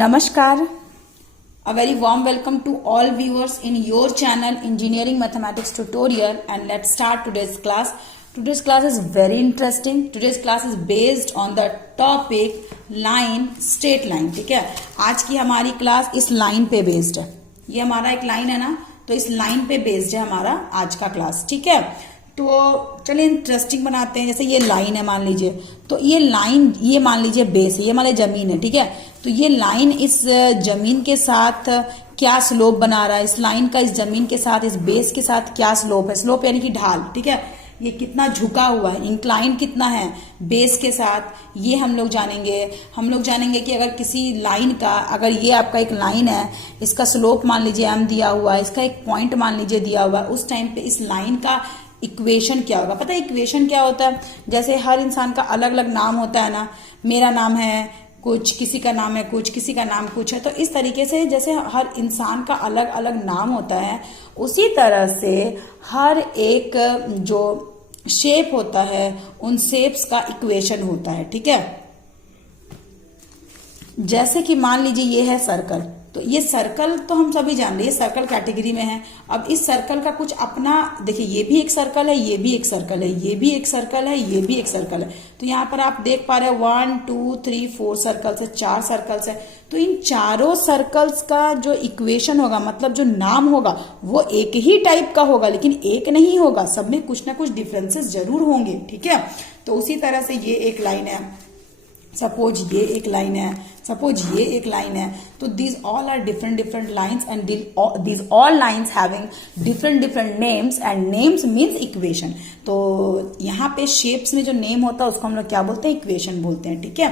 Namaskar. A very warm welcome to all viewers in your channel Engineering Mathematics Tutorial, and let's start today's class. Today's class is very interesting. Today's class is based on the topic line, straight line. ठीक है, आज की हमारी class इस line पे based है. ये हमारा एक लाइन है ना, तो इस लाइन पे बेस्ड है हमारा आज का क्लास. ठीक है, तो चलिए इंटरेस्टिंग बनाते हैं. जैसे ये लाइन है मान लीजिए, तो ये लाइन, ये मान लीजिए बेस है, ये हमारी जमीन है. ठीक है, तो ये लाइन इस जमीन के साथ क्या स्लोप बना रहा है, इस लाइन का इस जमीन के साथ, इस बेस के साथ क्या स्लोप है. स्लोप यानी कि ढाल. ठीक है, ये कितना झुका हुआ है, इंक्लाइन कितना है बेस के साथ, ये हम लोग जानेंगे. हम लोग जानेंगे कि अगर किसी लाइन का, अगर ये आपका एक लाइन है, इसका स्लोप मान लीजिए m दिया हुआ है, इसका एक पॉइंट मान लीजिए दिया हुआ है, उस टाइम पे इस लाइन का इक्वेशन क्या होगा. पता है इक्वेशन क्या होता है? जैसे हर इंसान का अलग अलग नाम होता है ना, मेरा नाम है कुछ, किसी का नाम है कुछ, किसी का नाम कुछ है. तो इस तरीके से जैसे हर इंसान का अलग अलग नाम होता है, उसी तरह से हर एक जो शेप होता है, उन शेप्स का इक्वेशन होता है. ठीक है, जैसे कि मान लीजिए ये है सर्कल, तो ये सर्कल तो हम सभी जान रहे हैं, सर्कल कैटेगरी में है. अब इस सर्कल का कुछ अपना, देखिए ये भी एक सर्कल है, ये भी एक सर्कल है, ये भी एक सर्कल है, ये भी एक सर्कल है. तो यहाँ पर आप देख पा रहे हैं 1 2 3 4 सर्कल्स है, 4 सर्कल्स है. तो इन चारों सर्कल्स का जो इक्वेशन होगा, मतलब जो नाम होगा, वो एक ही टाइप का होगा, लेकिन एक नहीं होगा, सब में कुछ ना कुछ डिफरेंसेस जरूर होंगे. ठीक है, तो उसी तरह से ये एक लाइन है, सपोज ये एक लाइन है, सपोज ये एक लाइन है. तो these all are different lines and these all lines having different names, and names means equation. तो यहाँ पे शेप्स में जो नेम होता है उसको हम लोग क्या बोलते हैं? इक्वेशन बोलते हैं. ठीक है,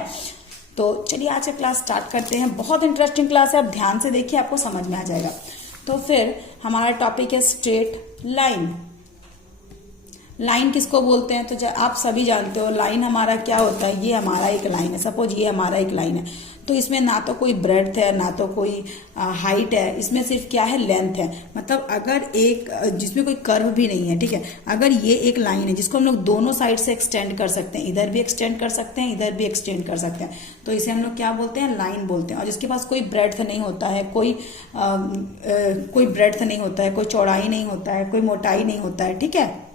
तो चलिए आज का क्लास स्टार्ट करते हैं. बहुत इंटरेस्टिंग क्लास है, आप ध्यान से देखिए, आपको समझ में आ जाएगा. तो फिर हमारा टॉपिक है स्ट्रेट लाइन. लाइन किसको बोलते हैं? तो आप सभी जानते हो लाइन हमारा क्या होता है. ये हमारा एक लाइन है, सपोज ये हमारा एक लाइन है, तो इसमें ना तो कोई ब्रेड्थ है, ना तो कोई हाइट है, इसमें सिर्फ क्या है? लेंथ है. मतलब अगर एक, जिसमें कोई कर्व भी नहीं है. ठीक है, अगर ये एक लाइन है जिसको हम लोग दोनों साइड से एक्सटेंड कर सकते हैं, इधर भी एक्सटेंड कर सकते हैं, इधर भी एक्सटेंड कर सकते हैं, तो इसे हम लोग क्या बोलते हैं? लाइन बोलते हैं. और जिसके पास कोई ब्रेड्थ नहीं होता है, कोई ब्रेड्थ नहीं होता है, कोई चौड़ाई नहीं होता है, कोई मोटाई नहीं होता है. ठीक है,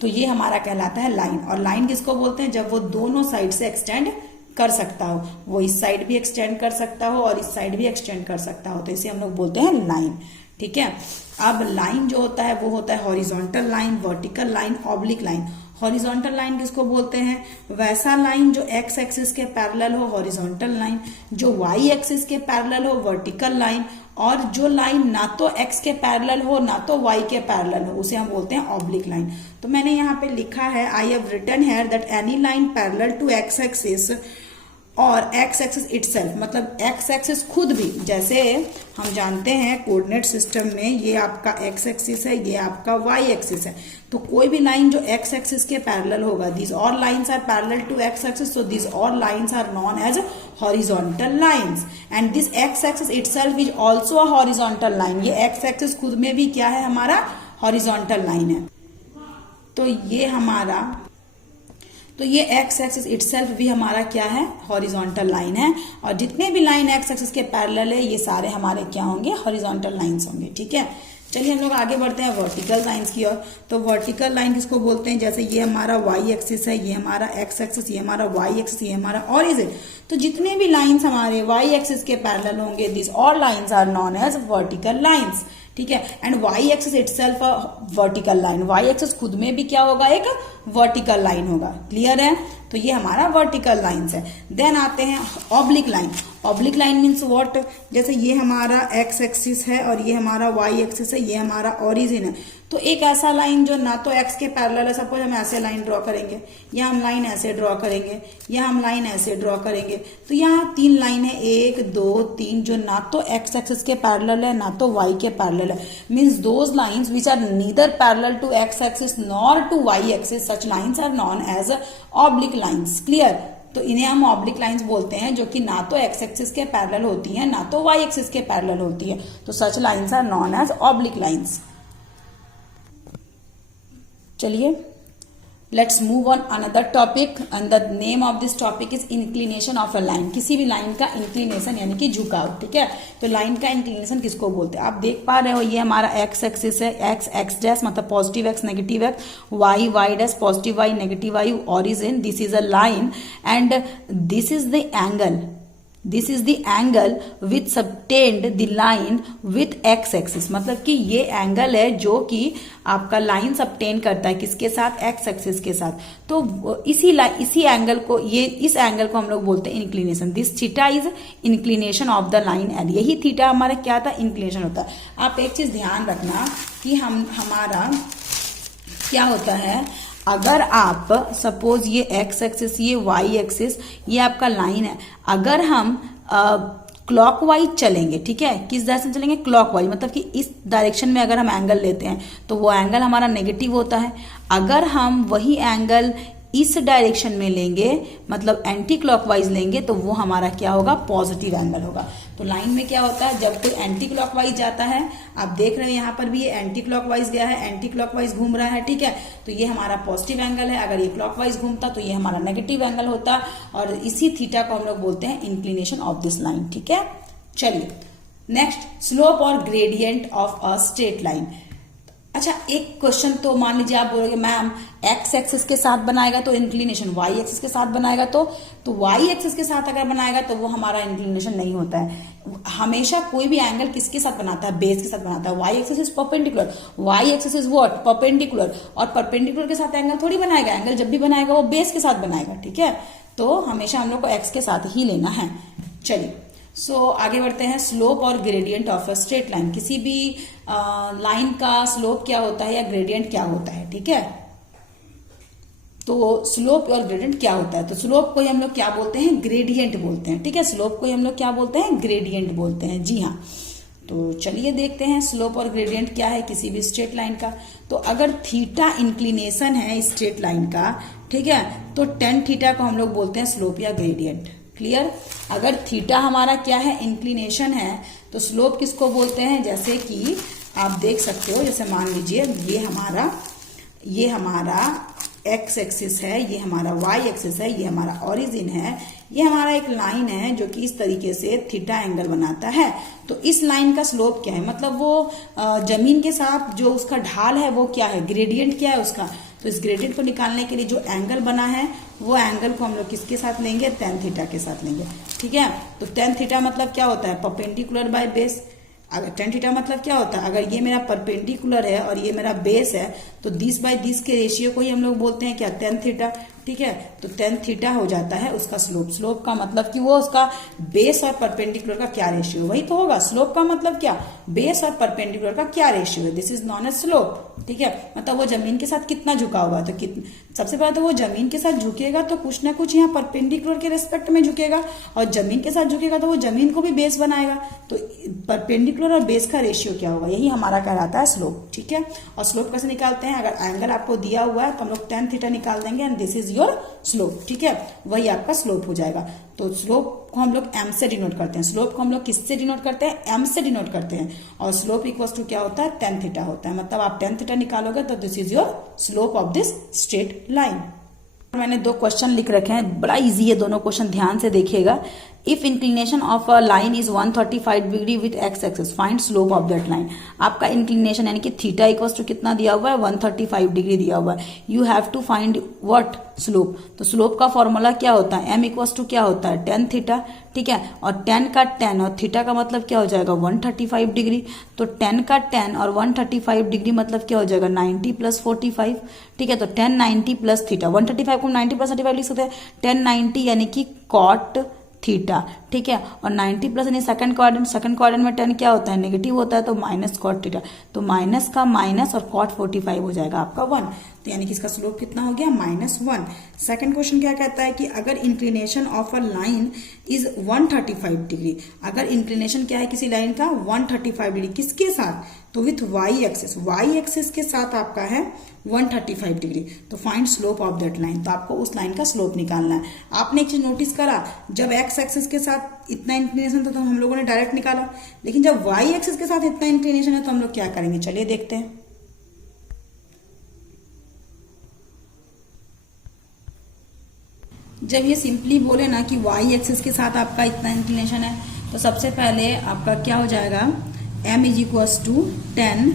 तो ये हमारा कहलाता है लाइन. और लाइन किसको बोलते हैं? जब वो दोनों साइड से एक्सटेंड कर सकता हो, वो इस साइड भी एक्सटेंड कर सकता हो और इस साइड भी एक्सटेंड कर सकता हो, तो इसे हम लोग बोलते हैं लाइन. ठीक है, अब लाइन जो होता है वो होता है horizontal line, vertical line, oblique line. Horizontal line किसको बोलते हैं? वैसा लाइन जो एक्स एक्सिस के पैरेलल हो, हॉरिजॉन्टल लाइन. जो वाई एक्सिस के पैरेलल हो, वर्टिकल लाइन. और जो लाइन ना तो एक्स के पैरेलल हो, ना तो वाई के पैरेलल हो, उसे हम बोलते हैं ऑब्लिक लाइन. तो मैंने यहाँ पे लिखा है, I have written here that any line parallel to x axis और एक्स एक्सिस इटसेल्फ, मतलब एक्स एक्सिस खुद भी, जैसे हम जानते हैं कोऑर्डिनेट सिस्टम में ये आपका एक्स एक्सिस है, ये आपका वाई एक्सिस है. तो कोई भी लाइन जो एक्स एक्सिस के पैरेलल होगा, these all lines are parallel to x axis, so these all lines are known as horizontal lines. And this x axis itself is also a horizontal line. ये x axis खुद में भी क्या है? हमारा horizontal line है. तो ये एक्स एक्सिस इटसेल्फ भी हमारा क्या है? हॉरिजॉन्टल लाइन है. और जितने भी लाइन एक्स एक्सिस के पैरेलल है, ये सारे हमारे क्या होंगे? हॉरिजॉन्टल लाइंस होंगे. ठीक है, चलिए हम लोग आगे बढ़ते हैं वर्टिकल लाइंस की ओर. तो वर्टिकल लाइन किसको बोलते हैं? जैसे ये हमारा वाई एक्सिस है, ये हमारा एक्स एक्सिस, ये हमारा वाई एक्सिस, ये हमारा ऑरिजिन. तो जितने भी लाइंस हमारे वाई एक्सिस के पैरेलल होंगे, this all lines are known as vertical lines. ठीक है, and y axis itself a vertical line. Y axis खुद में भी क्या होगा? एक वर्टिकल लाइन होगा. क्लियर है? तो ये हमारा वर्टिकल लाइंस है. देन आते हैं oblique line. Oblique line means what? जैसे ये हमारा एक्स एक्सिस है और ये हमारा वाई एक्सिस है, ये हमारा ओरिजिन है. तो एक ऐसा लाइन जो ना तो एक्स के पैरेलल है, सपोज हम ऐसे लाइन ड्रॉ करेंगे, या हम लाइन ऐसे ड्रॉ करेंगे, या हम लाइन ऐसे ड्रॉ करेंगे. तो यहाँ 3 लाइन है, 1 2 3, जो ना तो एक्स एक्सिस के पैरेलल है, ना तो वाई के पैरेलल है. Means those lines which are neither parallel to x axis nor to y axis, such lines are known as oblique lines. Clear? तो इन्हें हम ऑब्लिक लाइंस बोलते हैं, जो कि ना तो एक्स एक्सिस के पैरेलल होती हैं, ना तो वाई एक्सिस के पैरेलल होती है. तो such lines are known as oblique lines. चलिए let's move on another topic and the name of this topic is inclination of a line. किसी भी लाइन का इंक्लिनेशन यानी कि झुकाव, ठीक है। तो लाइन का इंक्लिनेशन किसको बोलते हैं? आप देख पा रहे हो ये हमारा एक्स एक्सिस है, एक्स एक्स डैश मतलब positive x negative x, y y dash positive y negative y, origin, this is a line and this is the angle, this is the angle with subtended the line with x axis, मतलब कि ये angle है जो कि आपका line subtend करता है किसके साथ? एक्स एक्सिस के साथ। तो इसी एंगल को, ये इस एंगल को हम लोग बोलते हैं inclination. This theta is inclination of the line L, यही थीटा हमारा क्या था? इंक्लिनेशन होता है। आप एक चीज ध्यान रखना कि हमारा क्या होता है, अगर आप सपोज ये एक्स एक्सिस, ये वाई एक्सिस, ये आपका लाइन है, अगर हम क्लॉकवाइज चलेंगे, ठीक है, किस डायरेक्शन चलेंगे? क्लॉकवाइज, मतलब कि इस डायरेक्शन में अगर हम एंगल लेते हैं तो वो एंगल हमारा नेगेटिव होता है। अगर हम वही एंगल इस डायरेक्शन में लेंगे, मतलब एंटी क्लॉकवाइज लेंगे, तो वो हमारा क्या होगा? पॉजिटिव एंगल होगा। तो लाइन में क्या होता है, जब कोई एंटी क्लॉकवाइज जाता है, आप देख रहे हो यहाँ पर भी ये एंटी क्लॉकवाइज गया है, एंटी क्लॉकवाइज घूम रहा है, ठीक है, तो ये हमारा पॉजिटिव एंगल है। अगर ये क्लॉकवाइज घूमता तो ये हमारा नेगेटिव एंगल होता, और इसी थीटा को हम लोग बोलते हैं इंक्लिनेशन ऑफ दिस लाइन, ठीक है। चलिए नेक्स्ट, स्लोप और gradient of a straight line. अच्छा, एक क्वेश्चन तो मान लीजिए आप बोलोगे मैम एक्स एक्सिस के साथ बनाएगा तो इंक्लिनेशन, वाई एक्सिस के साथ बनाएगा तो वाई एक्सिस के साथ अगर बनाएगा तो वो हमारा इंक्लिनेशन नहीं होता है। हमेशा कोई भी एंगल किसके साथ बनाता है? बेस के साथ बनाता है। Y axis is perpendicular, y axis is what? Perpendicular, और परपेंडिकुलर के साथ एंगल थोड़ी बनाएगा, एंगल जब भी बनाएगा वो बेस के साथ बनाएगा, ठीक है। तो हमेशा हम लोग को एक्स के साथ ही लेना है। चलिए आगे बढ़ते हैं, स्लोप और gradient of a straight line. किसी भी लाइन का स्लोप क्या होता है या ग्रेडियंट क्या होता है, ठीक है। तो स्लोप और ग्रेडियंट क्या होता है? तो स्लोप को ही हम लोग क्या बोलते हैं? ग्रेडियंट बोलते हैं, ठीक है। स्लोप को ही हम लोग क्या बोलते हैं? ग्रेडियंट बोलते हैं, जी हाँ। तो चलिए देखते हैं स्लोप और ग्रेडियंट क्या है किसी भी स्ट्रेट लाइन का। तो अगर थीटा इंक्लिनेशन है स्ट्रेट लाइन का, ठीक है, तो टेन थीटा को हम लोग बोलते हैं स्लोप या ग्रेडियंट। क्लियर? अगर थीटा हमारा क्या है? इंक्लिनेशन है, तो स्लोप किसको बोलते हैं? जैसे कि आप देख सकते हो, जैसे मान लीजिए ये हमारा एक्स एक्सिस है, ये हमारा वाई एक्सिस है, ये हमारा ओरिजिन है, ये हमारा एक लाइन है जो कि इस तरीके से थीटा एंगल बनाता है। तो इस लाइन का स्लोप क्या है? मतलब वो जमीन के साथ जो उसका ढाल है वो क्या है? ग्रेडियंट क्या है उसका? तो इस ग्रेडियंट को निकालने के लिए जो एंगल बना है वो एंगल को हम लोग किसके साथ लेंगे? टेन थीटा के साथ लेंगे, ठीक है। तो टेन थीटा मतलब क्या होता है? Perpendicular by base. अगर टेन थीटा मतलब क्या होता है? अगर ये मेरा परपेंडिकुलर है और ये मेरा बेस है, तो दिस बाय दिस के रेशियो को ही हम लोग बोलते हैं क्या? टेन थीटा, ठीक है। तो टेन थीटा हो जाता है उसका स्लोप। स्लोप का मतलब कि वो उसका बेस और परपेंडिकुलर का क्या रेशियो, वही तो होगा। स्लोप का मतलब क्या? बेस और परपेंडिकुलर का क्या रेशियो है, this is known as slope, ठीक है। मतलब वो जमीन के साथ कितना झुका हुआ है। तो सबसे पहले तो वो जमीन के साथ झुकेगा तो कुछ ना कुछ यहाँ परपेंडिकुलर के रेस्पेक्ट में झुकेगा, और जमीन के साथ झुकेगा तो वो जमीन को भी बेस बनाएगा। तो परपेंडिकुलर और बेस का रेशियो क्या होगा, यही हमारा कहलाता है स्लोप, ठीक है। और स्लोप कैसे निकालते हैं? अगर एंगल आपको दिया हुआ है तो हम लोग टेन थीटा निकाल देंगे and this is your slope, ठीक है, वही आपका स्लोप हो जाएगा। तो स्लोप को हम लोग एम से डिनोट करते हैं। स्लोप को हम लोग किससे डिनोट करते हैं? एम से डिनोट करते हैं। और स्लोप इक्वल टू क्या होता है? टेन थीटा होता है। मतलब आप टेन थीटा निकालोगे तो this is your slope of this straight line. मैंने दो क्वेश्चन लिख रखे हैं, बड़ा इजी है दोनों क्वेश्चन, ध्यान से देखिएगा। If inclination of a line is 135 degree with x axis, find slope of that line. आपका इंक्लिनेशन यानी कि थीटा इक्वल्स टू कितना दिया हुआ है? 135 डिग्री दिया हुआ है। You have to find what? Slope. तो स्लोप का फॉर्मूला क्या होता है? एम इक्वल्स टू क्या होता है? टेन थीटा, ठीक है। और टेन का टेन और थीटा का मतलब क्या हो जाएगा? 135 डिग्री। तो टेन का टेन और 135 डिग्री मतलब क्या हो जाएगा? 90 प्लस 45, ठीक है। तो 10 90 प्लस थीटा, 135 को 90 प्लस 35 लिख सकते हैं। 10 90 यानी कि कॉट थीटा, ठीक है। और 90 प्लस यानी सेकंड क्वाड्रेंट में 10 क्या होता है? नेगेटिव होता है, तो माइनस कॉट थीटा। तो माइनस का माइनस और कॉट 45 हो जाएगा आपका 1। तो यानी कि इसका स्लोप कितना हो गया? -1। सेकंड क्वेश्चन क्या कहता है कि अगर inclination of a line is 135 degree, अगर इंक्लिनेशन क्या है किसी लाइन का? 135 डिग्री, किसके साथ? तो with y axis, y axis के साथ आपका है 135 डिग्री। तो find slope of that line. तो आपको उस लाइन का स्लोप निकालना है। आपने एक चीज नोटिस करा, जब एक्स एक्सिस के साथ इतना इंक्लिनेशन था तो हम लोगों ने डायरेक्ट निकाला, लेकिन जब वाई एक्सिस के साथ इतना इंक्लिनेशन है तो हम लोग क्या करेंगे? चलिए देखते हैं। जब ये सिंपली बोले ना कि वाई एक्सिस के साथ आपका इतना इंक्लिनेशन है, तो सबसे पहले आपका क्या हो जाएगा, m is equals to 10,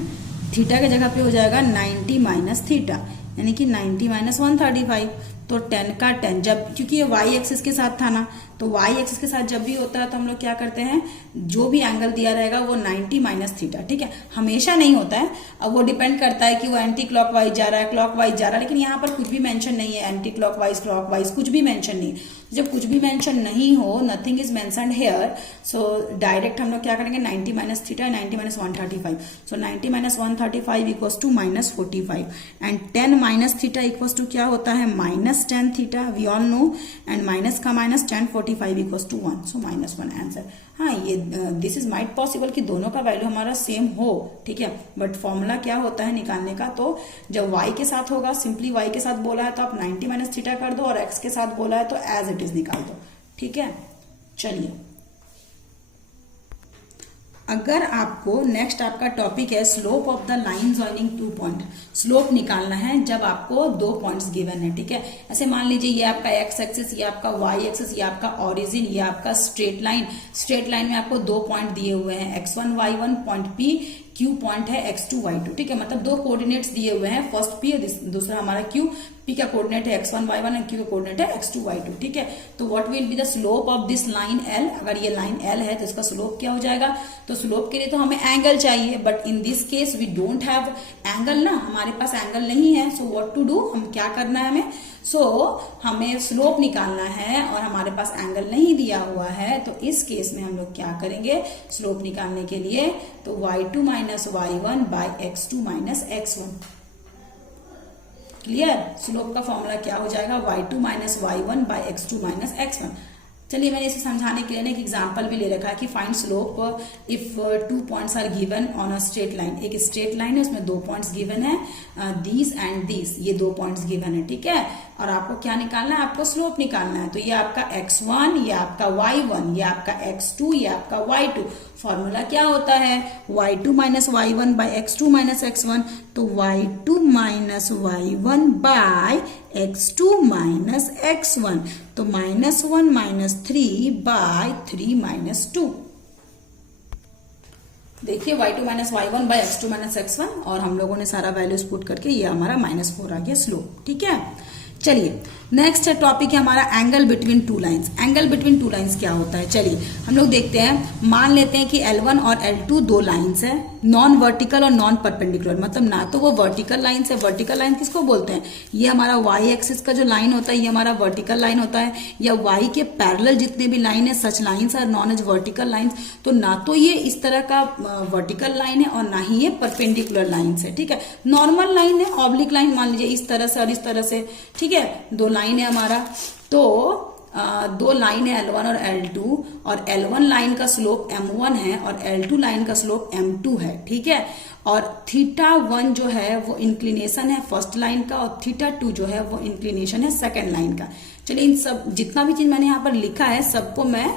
theta के जगह पे हो जाएगा 90 माइनस थीटा, यानी कि 90 माइनस 135। तो 10 का 10, जब क्योंकि ये वाई एक्सिस के साथ था ना, तो वाई एक्सिस के साथ जब भी होता है तो हम लोग क्या करते हैं, जो भी एंगल दिया रहेगा वो 90 माइनस थीटा, ठीक है। हमेशा नहीं होता है, अब वो डिपेंड करता है कि वो एंटी क्लॉकवाइज जा रहा है, क्लॉकवाइज जा रहा है, लेकिन यहाँ पर कुछ भी मेंशन नहीं है, एंटी क्लॉकवाइज क्लॉकवाइज कुछ भी मेंशन नहीं। जब कुछ भी मेंशन नहीं हो, nothing is mentioned here, so direct हम लोग क्या करेंगे, 90 minus theta, 90 minus 135, so 90 minus 135 equals to minus 45, and 10 minus theta equals to क्या होता है, minus 10 theta, we all know, and minus का minus 10 45 equals to 1, so minus 1 answer. हाँ, ये दिस इज माइट पॉसिबल कि दोनों का वैल्यू हमारा सेम हो, ठीक है, बट फॉर्मूला क्या होता है निकालने का, तो जब y के साथ होगा, सिंपली y के साथ बोला है तो आप 90 माइनस थीटा कर दो, और x के साथ बोला है तो एज इट इज निकाल दो, ठीक है। चलिए, अगर आपको नेक्स्ट आपका टॉपिक है slope of the line joining two point, slope निकालना है जब आपको 2 पॉइंट्स गिवन है, ठीक है। ऐसे मान लीजिए ये आपका एक्स एक्सिस, ये आपका वाई एक्सिस, ये आपका ओरिजिन, ये आपका स्ट्रेट लाइन, स्ट्रेट लाइन में आपको 2 पॉइंट दिए हुए हैं, x1 y1 point P, Q point है x2 y2, ठीक है, मतलब 2 कोऑर्डिनेट्स दिए हुए हैं, फर्स्ट P और दूसरा हमारा Q, P का कोऑर्डिनेट है x1 y1 और Q का कोऑर्डिनेट है x2 y2, ठीक है। तो what will be the slope of this line L, अगर ये लाइन L है तो इसका स्लोप क्या हो जाएगा, तो स्लोप के लिए तो हमें एंगल चाहिए, but in this case we don't have angle ना, हमारे पास एंगल नहीं है, सो व्हाट टू डू, हम क्या करना है हमें, हमें स्लोप निकालना है और हमारे पास एंगल नहीं दिया हुआ है, तो इस केस में हम लोग क्या करेंगे, स्लोप निकालने के लिए तो y2 minus y1 by x2 minus x1, clear. Slope का फॉर्मूला क्या हो जाएगा, y2 minus y1 by x2 minus x1। चलिए, मैंने इसे समझाने के लिए एक एग्जांपल भी ले रखा है कि find slope if 2 points are given on a straight line, एक स्ट्रेट लाइन है उसमें 2 पॉइंट्स गिवन है, दिस एंड दिस, ये 2 पॉइंट्स गिवन है, ठीक है, और आपको क्या निकालना है, आपको स्लोप निकालना है। तो ये आपका x1, ये आपका y1, ये आपका x2, ये आपका y2, फॉर्मूला क्या होता है, y2 minus y1 by x2 minus x1, तो y2 minus y1 by x2 minus x1, तो -1 माइनस 3 बाय 3 माइनस 2। देखिए y2 minus y1 by x2 minus x1, और हम लोगों ने सारा वैल्यूज पुट करके ये हमारा -4 आ गया स्लोप, ठीक है। चलिए, नेक्स्ट टॉपिक है हमारा angle between two lines. Angle between two lines क्या होता है, चलिए हम लोग देखते हैं। मान लेते हैं कि L1 और L2 2 लाइंस है, नॉन वर्टिकल और नॉन परपेंडिकुलर, मतलब ना तो वो वर्टिकल लाइंस है, वर्टिकल लाइन किसको बोलते हैं, ये हमारा वाई एक्सिस का जो लाइन होता है ये हमारा वर्टिकल लाइन होता है, या वाई के पैरेलल जितने भी लाइन है such lines are known as vertical lines. तो ना तो ये इस तरह का वर्टिकल लाइन है और ना ही ये परपेंडिकुलर लाइंस है, ठीक है। नॉर्मल लाइन है, ऑब्लिक लाइन मान लीजिए इस तरह से और इस तरह से, ठीक है, 2 लाइन है हमारा, तो 2 लाइन है L1 और L2, और L1 लाइन का स्लोप M1 है और L2 लाइन का स्लोप M2 है, ठीक है। और θ1 जो है वो इंक्लिनेशन है फर्स्ट लाइन का, और θ2 जो है वो इंक्लिनेशन है सेकंड लाइन का। चलिए, इन सब जितना भी चीज मैंने यहाँ पर लिखा है सबको मैं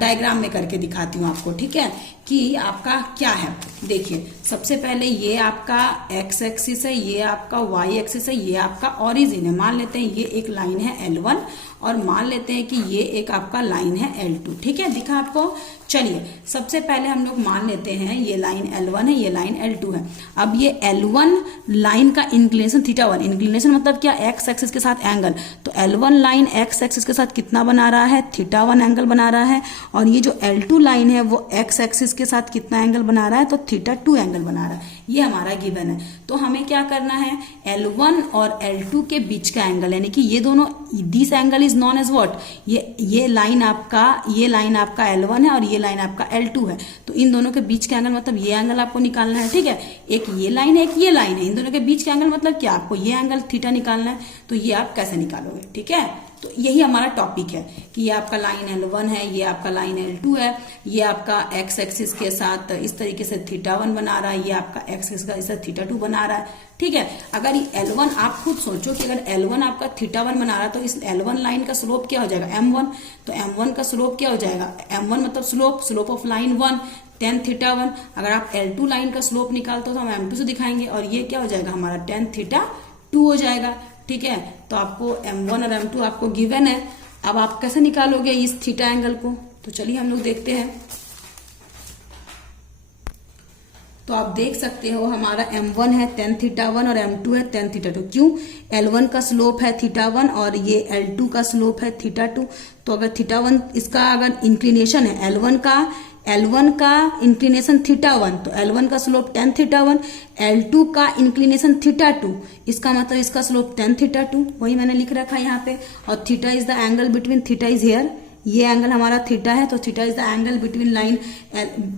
डायग्राम में करके दिखाती हूँ आपको, ठीक है, कि आपका क्या है। देखिए, सबसे पहले ये आपका x एक्सिस है, ये आपका y एक्सिस है, ये आपका ओरिजिन है। मान लेते हैं ये एक लाइन है L1 और मान लेते हैं कि ये एक आपका लाइन है L2, ठीक है, दिखा आपको। चलिए, सबसे पहले हम लोग मान लेते हैं ये लाइन L1 है, ये लाइन L2 है। अब ये L1 लाइन का इंक्लिनेशन θ1, इंक्लिनेशन मतलब क्या, x एक्सिस के साथ एंगल, तो L1 लाइन x एक्सिस के साथ कितना बना रहा है, θ1 एंगल बना रहा है, और ये जो L2 लाइन है वो x एक्सिस के साथ कितना एंगल बना रहा है, तो θ2 एंगल बना रहा है। ये हमारा गिवन है, तो हमें क्या करना है, L1 और L2 के बीच का एंगल, यानी कि ये दोनों, this angle is known as what, ये लाइन आपका L1 है और ये लाइन आपका L2 है, तो इन दोनों के बीच का एंगल मतलब ये एंगल आपको निकालना है, ठीक है। एक ये लाइन है, एक ये लाइन है, इन दोनों के बीच का एंगल मतलब क्या, आपको ये एंगल थीटा निकालना है। तो ये आप कैसे निकालोगे, ठीक है। तो यही हमारा टॉपिक है कि ये आपका लाइन L1 है, ये आपका लाइन L2 है, ये आपका x एक्सिस के साथ इस तरीके से θ1 बना रहा है, ये आपका x एक्सिस का इसे θ2 बना रहा है, ठीक है। अगर ये L1, आप खुद सोचो कि अगर L1 आपका θ1 बना रहा है तो इस L1 लाइन का स्लोप क्या हो जाएगा, M1, तो M1 का स्लोप क्या हो जाएगा, M1 मतलब स्लोप ऑफ लाइन 1 tan θ1। अगर आप L2 लाइन का स्लोप निकालते हो तो हम M2 से दिखाएंगे, और ये क्या हो जाएगा हमारा tan θ2 हो जाएगा, ठीक है। तो आपको M1 और M2 आपको गिवन है, अब आप कैसे निकालोगे इस थीटा एंगल को, तो चलिए हम लोग देखते हैं। तो आप देख सकते हो हमारा m1 है tan थीटा 1 और m2 है tan थीटा 2। क्यों? L1 का स्लोप है थीटा 1 और ये L2 का स्लोप है थीटा 2। तो अगर थीटा 1 इसका अगर इंक्लिनेशन है L1 का इंक्लिनेशन थीटा 1, तो L1 का स्लोप tan थीटा 1, L2 का इंक्लिनेशन थीटा 2, इसका मतलब इसका स्लोप tan थीटा 2, वही मैंने लिख रखा है यहाँ पे। और theta is the angle between, theta is here, ये एंगल हमारा थीटा है, तो theta is the angle between line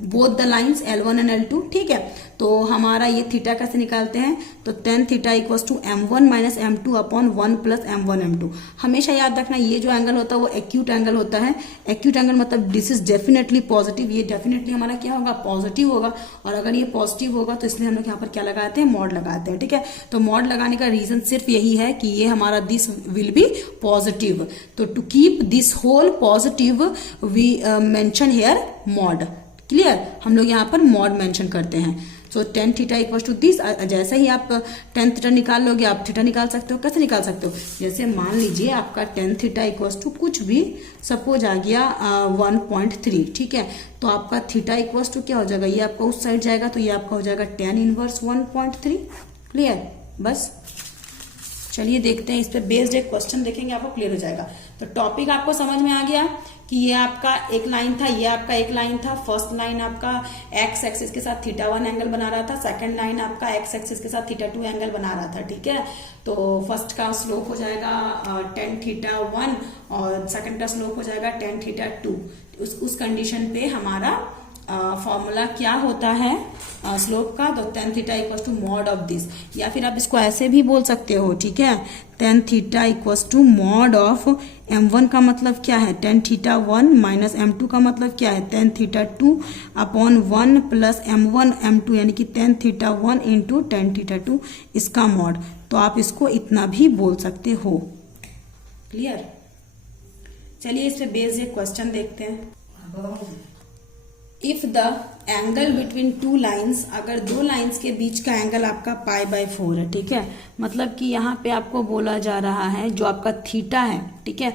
both the lines L1 and L2। ठीक है, तो हमारा ये थीटा कैसे निकालते हैं, तो tan theta equals to m1 minus m2 upon 1 plus m1 m2। हमेशा याद रखना ये जो एंगल होता है वो एक्यूट एंगल होता है। एक्यूट एंगल मतलब दिस इज डेफिनेटली पॉजिटिव, ये डेफिनेटली हमारा क्या होगा, पॉजिटिव होगा। और अगर ये पॉजिटिव होगा तो इसलिए हम लोग यहाँ पर क्या लगाते हैं, मॉड लगाते हैं। ठीक है, तो मॉड लगाने का रीजन सिर्फ यही है कि ये हमारा दिस विल बी पॉजिटिव, तो to keep this whole positive we mention here mod. Clear, हम लोग यहाँ पर मॉड मेंशन करते हैं। So tan theta equal to this, जैसे ही आप tan थीटा निकाल लोगे आप थीटा निकाल सकते हो। कैसे निकाल सकते हो, जैसे मान लीजिए आपका tan थीटा इक्वल टू कुछ भी सपोज आ गया 1.3। ठीक है, तो आपका थीटा इक्वल टू क्या हो जाएगा, ये आपका उस साइड जाएगा तो ये आपका हो जाएगा tan इनवर्स 1.3। क्लियर, बस चलिए देखते हैं, इस पे बेस्ड एक क्वेश्चन देखेंगे, आपको क्लियर हो जाएगा। तो टॉपिक आपको समझ में आ गया कि ये आपका एक लाइन था, ये आपका एक लाइन था। फर्स्ट लाइन आपका एक्स एक्सिस के साथ थीटा 1 एंगल बना रहा था, सेकंड लाइन आपका एक्स एक्सिस के साथ थीटा 2 एंगल बना रहा था। ठीक है, तो फर्स्ट का स्लोप हो जाएगा tan थीटा 1 और सेकंड का स्लोप हो जाएगा tan थीटा 2। उस कंडीशन पे हमारा फॉर्मूला क्या होता है स्लोप का, तो tan theta equal to mod of this, या फिर आप इसको ऐसे भी बोल सकते हो। ठीक है, tan theta equal to mod of m1 का मतलब क्या है, tan थीटा 1 माइनस m2 का मतलब क्या है, tan theta 2 upon 1 plus m1 m2, यानी कि tan theta 1 into tan theta 2, इसका मॉड। तो आप इसको इतना भी बोल सकते हो। क्लियर, चलिए इस पे बेस्ड एक क्वेश्चन देखते हैं। If the angle between two lines, अगर दो लाइन्स के बीच का एंगल आपका π/4 है। ठीक है, मतलब कि यहाँ पे आपको बोला जा रहा है जो आपका थीटा है। ठीक है,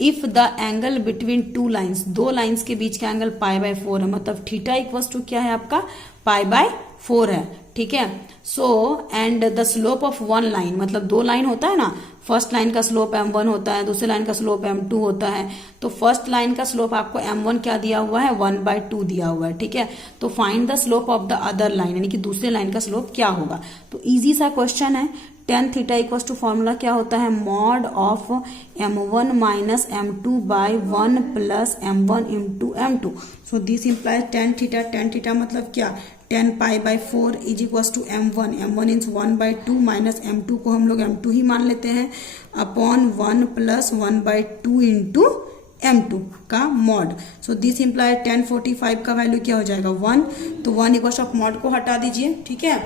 if the angle between two lines, दो लाइन्स के बीच का एंगल π/4 है, मतलब थीटा इक्वल्स टू क्या है आपका π/4 है। ठीक है, so and the slope of one line, मतलब दो लाइन होता है ना, फर्स्ट लाइन का स्लोप m1 होता है, दूसरे लाइन का स्लोप m2 होता है। तो फर्स्ट लाइन का स्लोप आपको m1 क्या दिया हुआ है, 1/2 दिया हुआ है। ठीक है, तो find the slope of the other line, यानी कि दूसरे लाइन का स्लोप क्या होगा। तो इजी सा क्वेश्चन है। tan theta equal to formula क्या होता है, mod of m1 minus m2 by 1 plus m1 into m2। So this implies tan theta मतलब क्या, tan π/4 is equal to m1 इंस 1/2 माइनस m2 को हम लोग m2 ही मान लेते हैं, अपॉन 1 प्लस 1/2 इंटू m2 का mod. So this implies tan 45 का वैल्यू क्या हो जाएगा, 1। तो 1 इक्वल ऑफ मॉड को हटा दीजिए। ठीक है,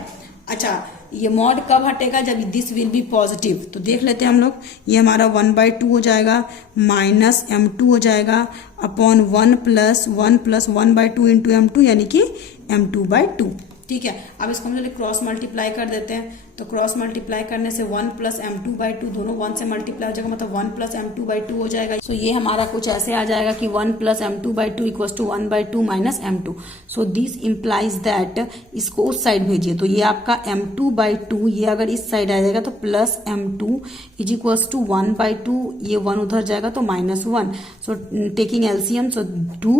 अच्छा ये मॉड कब हटेगा, जब दिस विल बी पॉजिटिव। तो देख लेते हैं हम लोग, ये हमारा 1/2 हो जाएगा माइनस m2 हो जाएगा अपॉन 1 प्लस 1/2 इंटू m2, यानी कि m2/2। ठीक है, अब इसको हम लोग क्रॉस मल्टीप्लाई कर देते हैं। तो क्रॉस मल्टीप्लाई करने से 1 प्लस m2/2, दोनों 1 से मल्टीप्लाई हो जाएगा, मतलब 1 प्लस m2/2 हो जाएगा। सो ये हमारा कुछ ऐसे आ जाएगा कि 1 plus m2/2 equals to 1/2 minus m2। So this implies that, इसको उस साइड भेजिए, तो ये आपका m2/2, ये अगर इस साइड आ जाएगा तो plus m2 is equals to 1/2, ये 1 उधर जाएगा तो -1। सो टेकिंग एलसीएम, सो 2,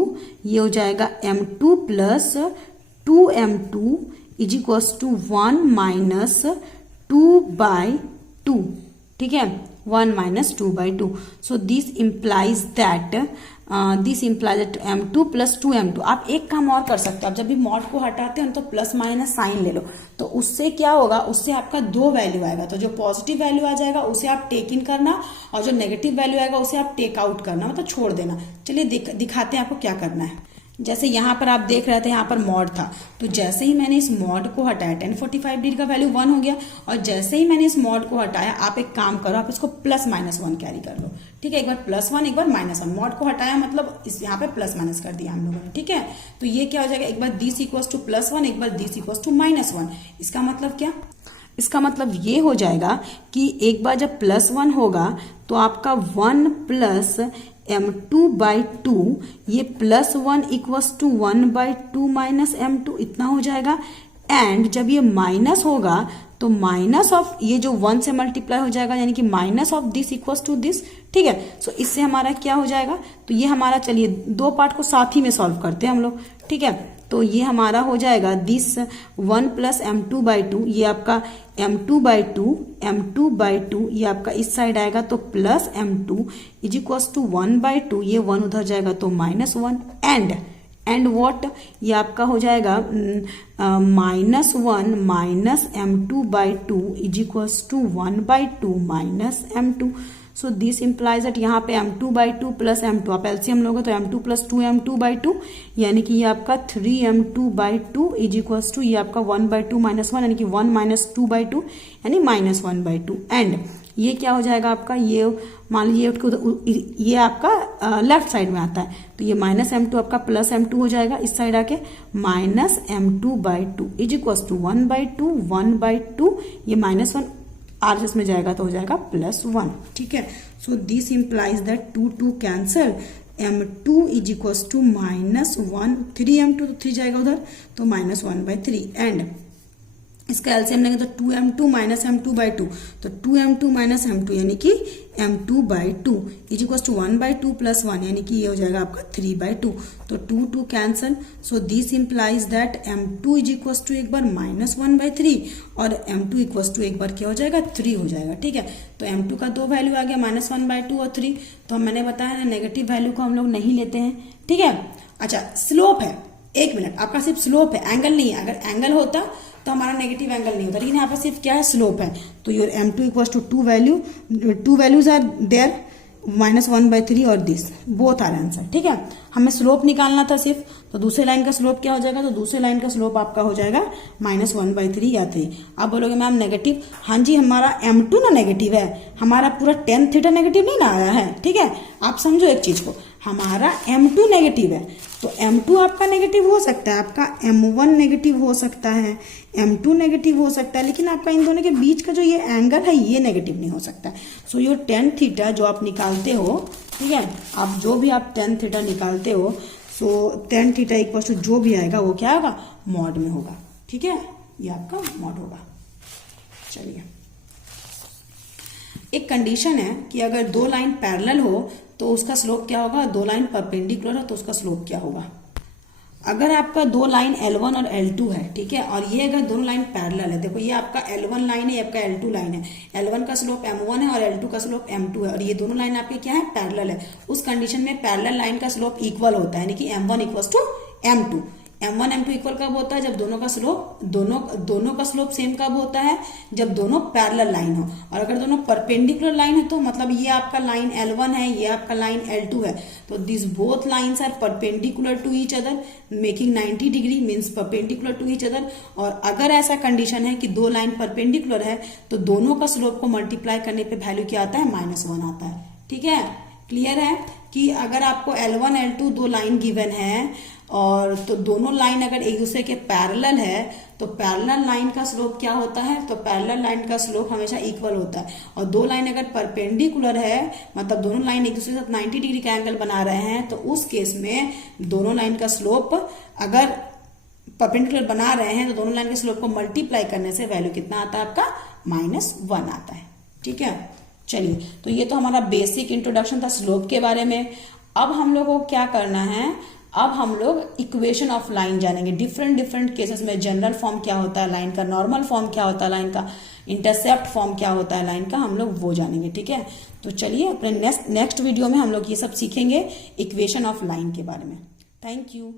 ये हो जाएगा m2 plus 2m2 is equals to 1 minus 2/2। ठीक है, 1 minus 2/2। So this implies that m2 plus 2m2। आप एक काम और कर सकते हो, आप जब भी मॉड को हटाते हो तो प्लस माइनस साइन ले लो, तो उससे क्या होगा, उससे आपका दो वैल्यू आएगा। तो जो पॉजिटिव वैल्यू आ जाएगा उसे आप टेक इन करना, और जो नेगेटिव वैल्यू आएगा उसे आप टेक आउट करना, मतलब छोड़ देना। चलिए दिखाते हैं आपको क्या करना है। जैसे यहाँ पर आप देख रहे थे, यहाँ पर मॉड था, तो जैसे ही मैंने इस मॉड को हटाया tan 45 डिग्री का वैल्यू 1 हो गया, और जैसे ही मैंने इस मॉड को हटाया, आप एक काम करो, आप इसको प्लस -1 कैरी कर लो। ठीक है, एक बार +1 एक बार -1, मॉड को हटाया मतलब इस यहाँ पे प्लस माइनस कर दिया हम लोगों ने। ठीक है, तो ये क्या हो जाएगा, एक बार दिस इक्वल्स टू +1, एक बार दिस इक्वल्स टू -1। इसका मतलब क्या, इसका मतलब ये हो जाएगा कि एक बार जब +1 होगा तो आपका 1 प्लस m2/2, ये +1 इक्वल्स टू 1/2 माइनस m2 इतना हो जाएगा। एंड जब ये माइनस होगा तो माइनस ऑफ ये जो 1 से मल्टीप्लाई हो जाएगा, यानी कि minus of this equals to this, ठीक है। सो इससे हमारा क्या हो जाएगा, तो ये हमारा, चलिए दो पार्ट को साथ ही में सॉल्व करते हैं हम लोग, ठीक है। तो ये हमारा हो जाएगा दिस 1 प्लस m2/2, ये आपका m2/2 ये आपका इस साइड आएगा तो plus m2 is equals to 1/2, ये 1 उधर जाएगा तो -1 एंड व्हाट, ये आपका हो जाएगा -1 minus m2/2 is equals to 1/2 minus m2। So this implies that यहाँ पे m2/2 प्लस m2, आप एलसीएम लोगे तो m2 प्लस 2m2/2, यानी कि ये आपका 3m2/2 इज इक्वल्स टू ये आपका 1/2 माइनस 1, यानी कि 1 माइनस 2/2 यानी -1/2। एंड ये क्या हो जाएगा आपका, ये मान लीजिए ये आपका लेफ्ट साइड में आता है तो ये -m2 आपका प्लस m2 हो जाएगा, इस साइड आके -m2/2 इज इक्वल्स टू 1/2 ये -1 RHS में जाएगा तो हो जाएगा +1, ठीक है। So this implies that 2 cancel, m2 is equals to -1, 3m2 तो 3 जाएगा उधर तो -1/3 एंड इसका एलसीएम लेंगे तो 2m2 माइनस m2/2, तो 2m2 माइनस m2 यानी कि m2/2 is equals to 1/2 plus 1, यानी कि ये हो जाएगा आपका 3/2, तो 2 cancel. So this implies that m2 is equals to एक बार -1/3 और m2 इक्वल्स टू एक बार क्या हो जाएगा 3 हो जाएगा, ठीक है। तो m2 का दो वैल्यू आ गया -1/2 और 3, तो मैंने बताया ना नेगेटिव वैल्यू को हम लोग नहीं लेते हैं, ठीक है। अच्छा स्लोप है, एक मिनट, आपका सिर्फ स्लोप है, एंगल नहीं है। अगर एंगल होता तो हमारा नेगेटिव एंगल नहीं होता, लेकिन यहाँ पर सिर्फ क्या है, स्लोप है। तो your m2 equals to two values are there, -1/3 और दिस बोथ आर आंसर, ठीक है। हमें स्लोप निकालना था सिर्फ, तो दूसरे लाइन का स्लोप क्या हो जाएगा, तो दूसरे लाइन का स्लोप आपका हो जाएगा -1/3 या 3। आप बोलोगे मैम नेगेटिव, हाँ जी हमारा m2 ना नेगेटिव है, हमारा पूरा tan थीटा नेगेटिव नहीं ना आया है, ठीक है। आप समझो एक चीज को, हमारा m2 नेगेटिव है तो m2 आपका नेगेटिव हो सकता है, आपका m1 नेगेटिव हो सकता है, m2 नेगेटिव हो सकता है, लेकिन आपका इन दोनों के बीच का जो ये एंगल है ये नेगेटिव नहीं हो सकता है। सो योर tan थीटा जो आप निकालते हो, ठीक है, आप जो भी आप tan थीटा निकालते हो, सो tan थीटा इक्वल टू जो भी आएगा वो क्या होगा, मॉड में होगा, ठीक है, ये आपका मॉड होगा। चलिए एक कंडीशन है कि अगर दो लाइन पैरेलल हो तो उसका स्लोप क्या होगा, दो लाइन परपेंडिकुलर है तो उसका स्लोप क्या होगा। अगर आपका दो लाइन L1 और L2 है, ठीक है, और ये अगर दोनों लाइन पैरेलल है, देखो ये आपका L1 लाइन है, ये आपका L2 लाइन है, L1 का स्लोप M1 है और L2 का स्लोप M2 है, और ये दोनों लाइन आपके क्या है, पैरेलल है। उस कंडीशन में पैरेलल लाइन का स्लोप इक्वल होता है, यानी कि M1 equals to M2। M1 M2 equal कब होता है, जब दोनों का स्लोप सेम कब होता है, जब दोनों पैरेलल लाइन हो। और अगर दोनों परपेंडिकुलर लाइन है तो मतलब ये आपका लाइन L1 है, ये आपका लाइन L2 है, तो this both lines are perpendicular to each other making 90 degree means perpendicular to each other. और अगर ऐसा कंडीशन है कि दो लाइन परपेंडिकुलर है तो दोनों का स्लोप को मल्टीप्लाई करने पे वैल्यू क्या आता है, -1 आता है, ठीक है। क्लियर है कि अगर आपको L1 L2 दो लाइन गिवन है और तो दोनों लाइन अगर एक दूसरे के पैरेलल है तो पैरेलल लाइन का स्लोप क्या होता है, तो पैरेलल लाइन का स्लोप हमेशा इक्वल होता है। और दो लाइन अगर परपेंडिकुलर है मतलब दोनों लाइन एक दूसरे के साथ 90 डिग्री का एंगल बना रहे हैं तो उस केस में दोनों लाइन का स्लोप अगर परपेंडिकुलर बना रहे हैं तो दोनों लाइन के स्लोप को मल्टीप्लाई करने से वैल्यू कितना आता है आपका, -1 आता है, ठीक है। चलिए तो ये तो हमारा बेसिक इंट्रोडक्शन था स्लोप के बारे में। अब हम लोग को क्या करना है, अब हम लोग इक्वेशन ऑफ लाइन जानेंगे। डिफरेंट केसेस में जनरल फॉर्म क्या होता है लाइन का, नॉर्मल फॉर्म क्या होता है लाइन का, इंटरसेप्ट फॉर्म क्या होता है लाइन का, हम लोग वो जानेंगे, ठीक है। तो चलिए अपने नेक्स्ट वीडियो में हम लोग ये सब सीखेंगे इक्वेशन ऑफ लाइन के बारे में। Thank you.